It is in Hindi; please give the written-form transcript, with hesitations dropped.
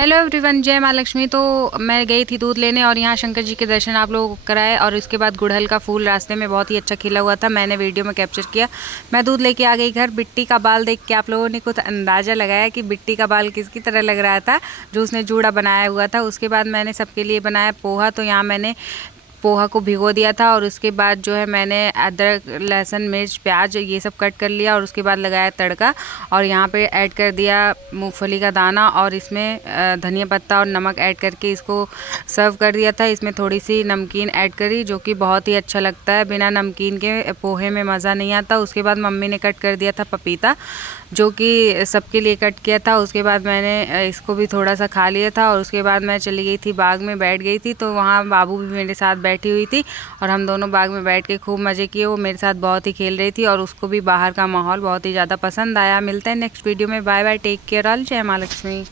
हेलो एवरीवन, जय माँ लक्ष्मी। तो मैं गई थी दूध लेने और यहाँ शंकर जी के दर्शन आप लोगों को कराए और उसके बाद गुड़हल का फूल रास्ते में बहुत ही अच्छा खिला हुआ था, मैंने वीडियो में कैप्चर किया। मैं दूध लेके आ गई घर। बिट्टी का बाल देख के आप लोगों ने कुछ अंदाज़ा लगाया कि बिट्टी का बाल किसकी तरह लग रहा था, जो उसने जूड़ा बनाया हुआ था। उसके बाद मैंने सबके लिए बनाया पोहा। तो यहाँ मैंने पोहा को भिगो दिया था और उसके बाद जो है मैंने अदरक, लहसुन, मिर्च, प्याज ये सब कट कर लिया और उसके बाद लगाया तड़का। और यहाँ पे ऐड कर दिया मूंगफली का दाना और इसमें धनिया पत्ता और नमक ऐड करके इसको सर्व कर दिया था। इसमें थोड़ी सी नमकीन ऐड करी, जो कि बहुत ही अच्छा लगता है। बिना नमकीन के पोहे में मज़ा नहीं आता। उसके बाद मम्मी ने कट कर दिया था पपीता, जो कि सबके लिए कट किया था। उसके बाद मैंने इसको भी थोड़ा सा खा लिया था और उसके बाद मैं चली गई थी बाग में, बैठ गई थी। तो वहाँ बाबू भी मेरे साथ बैठी हुई थी और हम दोनों बाग में बैठ के खूब मज़े किए। वो मेरे साथ बहुत ही खेल रही थी और उसको भी बाहर का माहौल बहुत ही ज़्यादा पसंद आया। मिलते हैं नेक्स्ट वीडियो में। Bye bye, take care all, जय माँ लक्ष्मी।